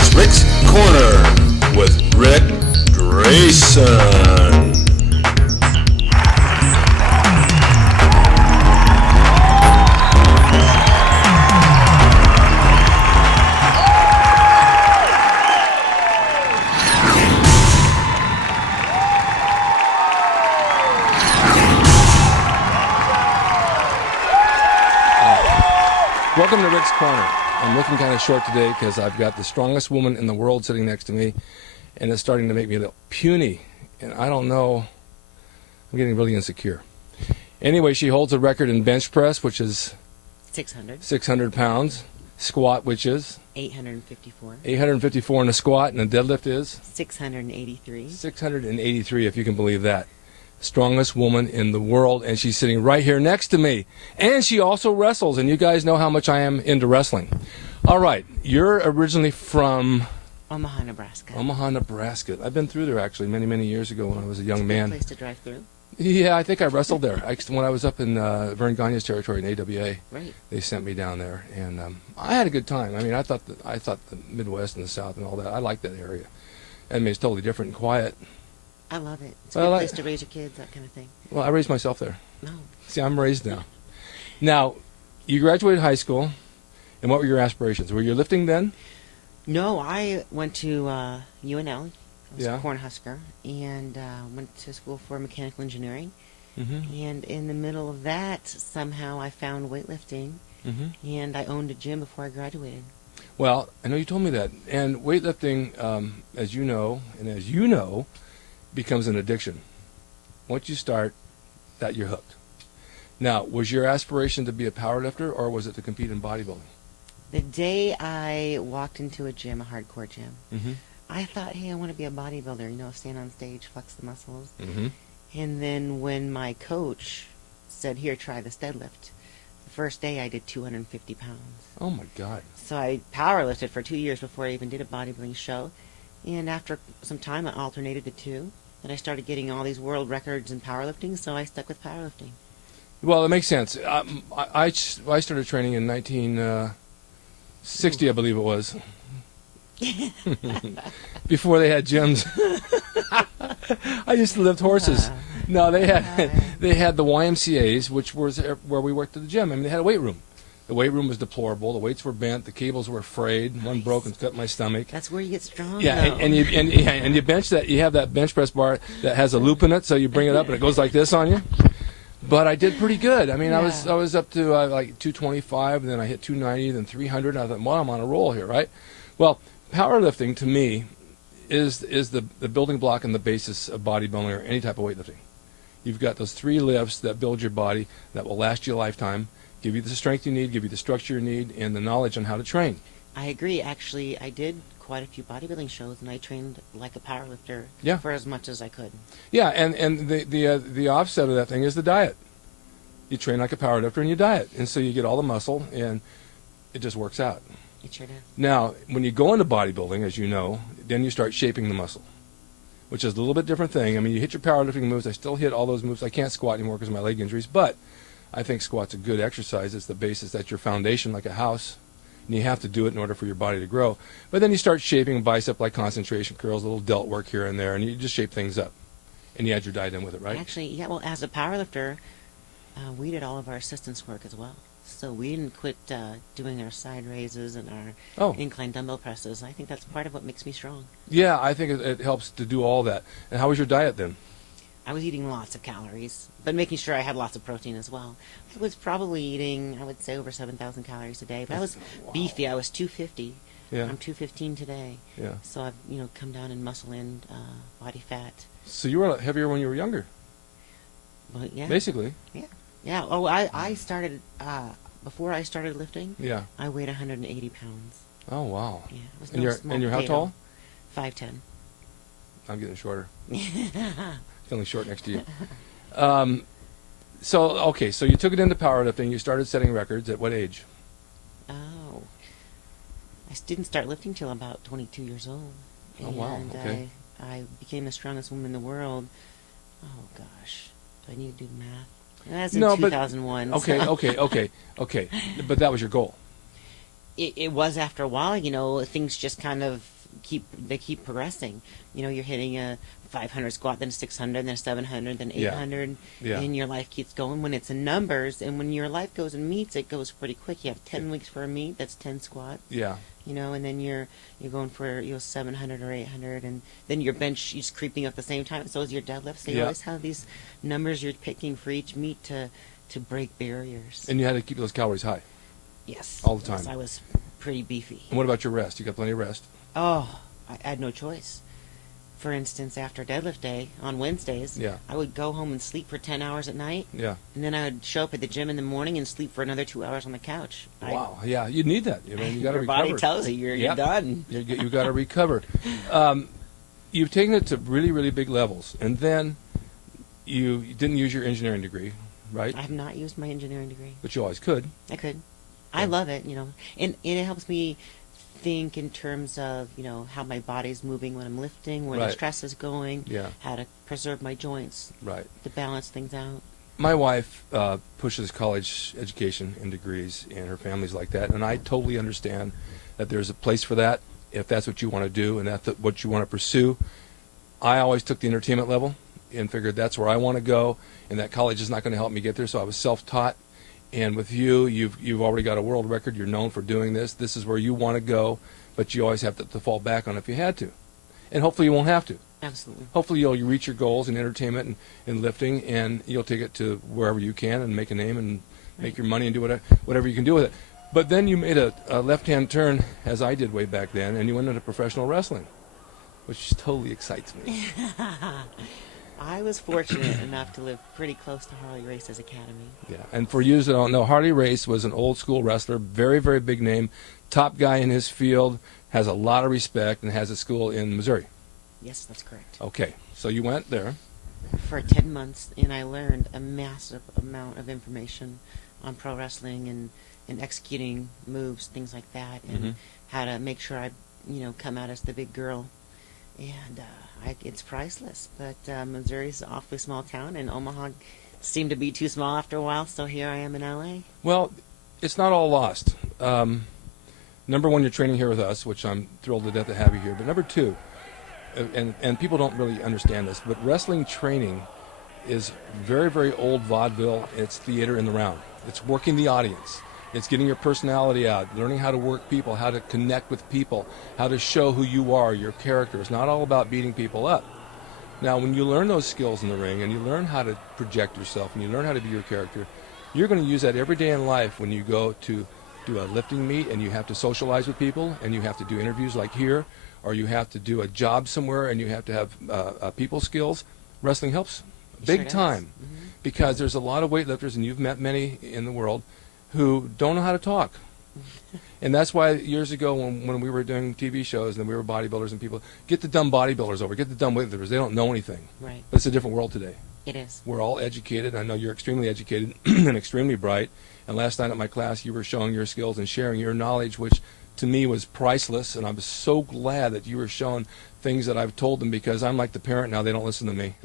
It's Rick's Corner with Rick Drasin. Welcome to Rick's Corner. I'm looking kind of short today because I've got the strongest woman in the world sitting next to me, and it's starting to make me a little puny, and I don't know, I'm getting really insecure. Anyway, she holds a record in bench press, which is 600 pounds, squat, which is 854 in a squat, and a deadlift is 683, if you can believe that. Strongest woman in the world, and she's sitting right here next to me. And she also wrestles, and you guys know how much I am into wrestling. All right, you're originally from Omaha, Nebraska. Omaha, Nebraska. I've been through there actually many years ago when I was a young man. It's a good place to drive through. Yeah, I think I wrestled there. When I was up in Vern Gagne's territory in AWA, right. They sent me down there, and I had a good time. I mean, I thought the Midwest and the South and all that. I liked that area. I mean, it's totally different and quiet. I love it. It's a good place to raise your kids, that kind of thing. Well, I raised myself there. No. See, I'm raised now. Now, you graduated high school, and what were your aspirations? Were you lifting then? No, I went to UNL. I was Yeah. a Cornhusker, and went to school for mechanical engineering. Mm-hmm. And in the middle of that, somehow I found weightlifting, and I owned a gym before I graduated. Well, I know you told me that. And weightlifting, as you know, becomes an addiction. Once you start, that you're hooked. Now, was your aspiration to be a powerlifter, or was it to compete in bodybuilding? The day I walked into a gym, a hardcore gym, I thought, hey, I want to be a bodybuilder, stand on stage, flex the muscles. And then when my coach said, here, try this deadlift, the first day I did 250 pounds. Oh, my God. So I powerlifted for 2 years before I even did a bodybuilding show. And after some time, I alternated the two. Then I started getting all these world records in powerlifting, so I stuck with powerlifting. Well, it makes sense. I started training in 1960, I believe it was. Before they had gyms. I used to lift horses. No, they had the YMCA's, which was where we worked at the gym. I mean, they had a weight room. The weight room was deplorable. The weights were bent. The cables were frayed. One broke and cut my stomach. That's where you get strong. Yeah, and you bench that. You have that bench press bar that has a loop in it, so you bring it up and it goes like this on you. But I did pretty good. I mean, I was up to like 225, and then I hit 290, then 300. And I thought, well, I'm on a roll here, right? Well, powerlifting to me is the building block and the basis of bodybuilding or any type of weightlifting. You've got those three lifts that build your body that will last you a lifetime. Give you the strength you need, give you the structure you need, and the knowledge on how to train. I agree. Actually, I did quite a few bodybuilding shows, and I trained like a powerlifter for as much as I could. Yeah, and the offset of that thing is the diet. You train like a powerlifter and you diet, and so you get all the muscle, and it just works out. It sure does. Now, when you go into bodybuilding, as you know, then you start shaping the muscle, which is a little bit different thing. I mean, you hit your powerlifting moves. I still hit all those moves. I can't squat anymore because of my leg injuries, but I think squat's a good exercise. It's the basis. That's your foundation, like a house, and you have to do it in order for your body to grow. But then you start shaping bicep like concentration curls, a little delt work here and there, and you just shape things up. And you add your diet in with it, right? Actually, yeah, well, as a powerlifter, we did all of our assistance work as well. So we didn't quit doing our side raises and our incline dumbbell presses. I think that's part of what makes me strong. Yeah, I think it helps to do all that. And how was your diet then? I was eating lots of calories, but making sure I had lots of protein as well. I was probably eating, I would say, over 7,000 calories a day. But I was beefy. I was 250. Yeah. I'm 215 today. Yeah. So I've come down in muscle and body fat. So you were a lot heavier when you were younger. Well, yeah. Basically. Yeah. Yeah. Oh, I started before I started lifting. Yeah. I weighed 180 pounds. Oh wow. Yeah. It was and you're how tall? 5'10". I'm getting shorter. Feeling short next to you. So you took it into powerlifting. You started setting records at what age? Oh, I didn't start lifting till about 22 years old. Oh wow. Okay. I became the strongest woman in the world. Oh gosh, do I need to do math? That's in 2001. Okay. But that was your goal. it was after a while, things just kind of keep progressing. You're hitting a 500 squat, then 600, then 700, then 800, and your life keeps going when it's in numbers. And when your life goes in meets, it goes pretty quick. You have 10 weeks for a meet, that's 10 squats. Yeah. And then you're going for 700 or 800, and then your bench is creeping up at the same time. So is your deadlift. So you always have these numbers you're picking for each meet to break barriers. And you had to keep those calories high. Yes. All the time. Yes, I was pretty beefy. And what about your rest? You got plenty of rest? Oh, I had no choice. For instance, after deadlift day on Wednesdays, I would go home and sleep for 10 hours at night. Yeah. And then I would show up at the gym in the morning and sleep for another 2 hours on the couch. Wow. Yeah, you need that. I mean, you got to recover. Your body tells you you're done. You got to recover. You've taken it to really, really big levels, and then you didn't use your engineering degree, right? I have not used my engineering degree. But you always could. I could. I love it, and it helps me think in terms of, how my body's moving when I'm lifting, where the stress is going, how to preserve my joints, to balance things out. My wife pushes college education and degrees, and her family's like that, and I totally understand that there's a place for that if that's what you want to do and that's what you want to pursue. I always took the entertainment level and figured that's where I want to go, and that college is not going to help me get there, so I was self-taught. And with you've already got a world record. You're known for doing this. This is where you want to go, but you always have to fall back on if you had to. And hopefully you won't have to. Absolutely. Hopefully you'll reach your goals in entertainment and lifting, and you'll take it to wherever you can and make a name and make your money and do whatever you can do with it. But then you made a left-hand turn, as I did way back then, and you went into professional wrestling, which totally excites me. I was fortunate enough to live pretty close to Harley Race's academy. Yeah, and for you that don't know, Harley Race was an old-school wrestler, very, very big name, top guy in his field, has a lot of respect, and has a school in Missouri. Yes, that's correct. Okay, so you went there. For 10 months, and I learned a massive amount of information on pro wrestling and executing moves, things like that, and how to make sure I, come out as the big girl. And it's priceless, but Missouri's an awfully small town, and Omaha seemed to be too small after a while, so here I am in L.A. Well, it's not all lost. Number one, you're training here with us, which I'm thrilled to death to have you here. But number two, and people don't really understand this, but wrestling training is very, very old vaudeville. It's theater in the round. It's working the audience. It's getting your personality out, learning how to work people, how to connect with people, how to show who you are, your character. It's not all about beating people up. Now, when you learn those skills in the ring and you learn how to project yourself and you learn how to be your character, you're going to use that every day in life when you go to do a lifting meet and you have to socialize with people and you have to do interviews like here, or you have to do a job somewhere and you have to have people skills. Wrestling helps big time because there's a lot of weightlifters, and you've met many in the world, who don't know how to talk. And that's why years ago when we were doing TV shows and we were bodybuilders and people, get the dumb bodybuilders over, get the dumb weightlifters. They don't know anything. Right. But it's a different world today. It is. We're all educated. I know you're extremely educated and extremely bright. And last night at my class, you were showing your skills and sharing your knowledge, which to me was priceless. And I was so glad that you were showing things that I've told them, because I'm like the parent now. They don't listen to me.